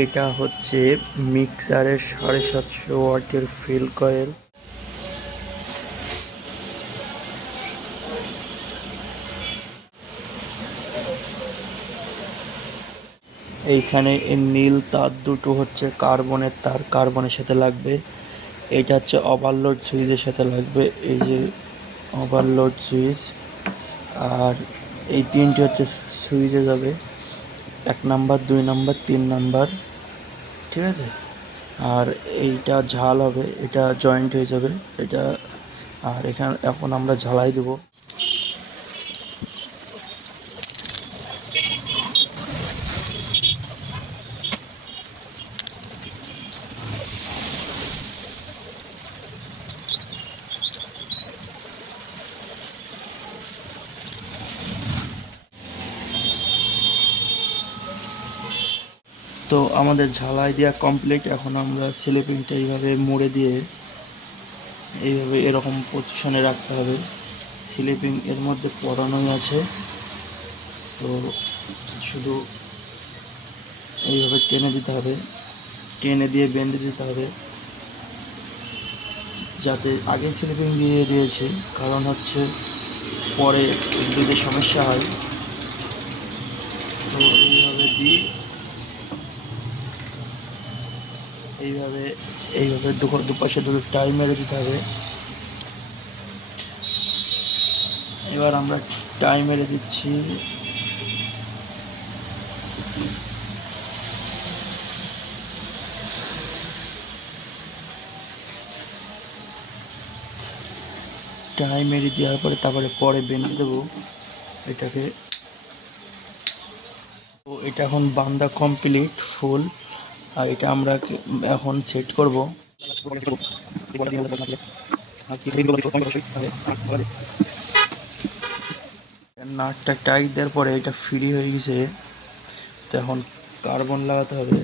এটা হচ্ছে মিক্সারের 750 ওয়াটের ফিল কয়েল। এইখানে এই নীল তার দুটো হচ্ছে কার্বনের তার, কার্বনের সাথে লাগবে। এটা হচ্ছে ওভারলোড সুইচের সাথে লাগবে, এই যে ওভারলোড সুইচ। আর এই তিনটে হচ্ছে সুইচে যাবে, 1 নাম্বার, 2 নাম্বার, 3 নাম্বার, ঠিক আছে। আর এইটা ঝাল হবে, এটা জয়েন্ট হয়ে যাবে এটা। আর এখানে এখন আমরা ঝালাই দেবো। তো আমাদের ঝালাই দেওয়া কমপ্লিট। এখন আমরা স্লিপিংটা এইভাবে মুড়ে দিয়ে এইভাবে এরকম পজিশনে রাখতে হবে। স্লিপিং এর মধ্যে পরানোই আছে, তো শুধু এইভাবে টেনে দিতে হবে, টেনে দিয়ে বেঁধে দিতে হবে। যাতে আগে স্লিপিং দিয়ে দিয়েছি, কারণ হচ্ছে পরে যদি সমস্যা হয়। তো এইভাবে দিই, এইভাবে এইভাবে দুপাশে দুটো টাই মেরে দিতে হবে। এবার আমরা টাই মেরে দিচ্ছি। টাই মেরে দেওয়ার পরে পরে বেঁধে দেবো এটাকে। তো এটা এখন বাঁধা কমপ্লিট ফুল। আর এটা আমরা এখন সেট করব। নাটটা টাইট দেওয়ার পরে এটা ফ্রি হয়ে গেছে। তো এখন কার্বন লাগাতে হবে।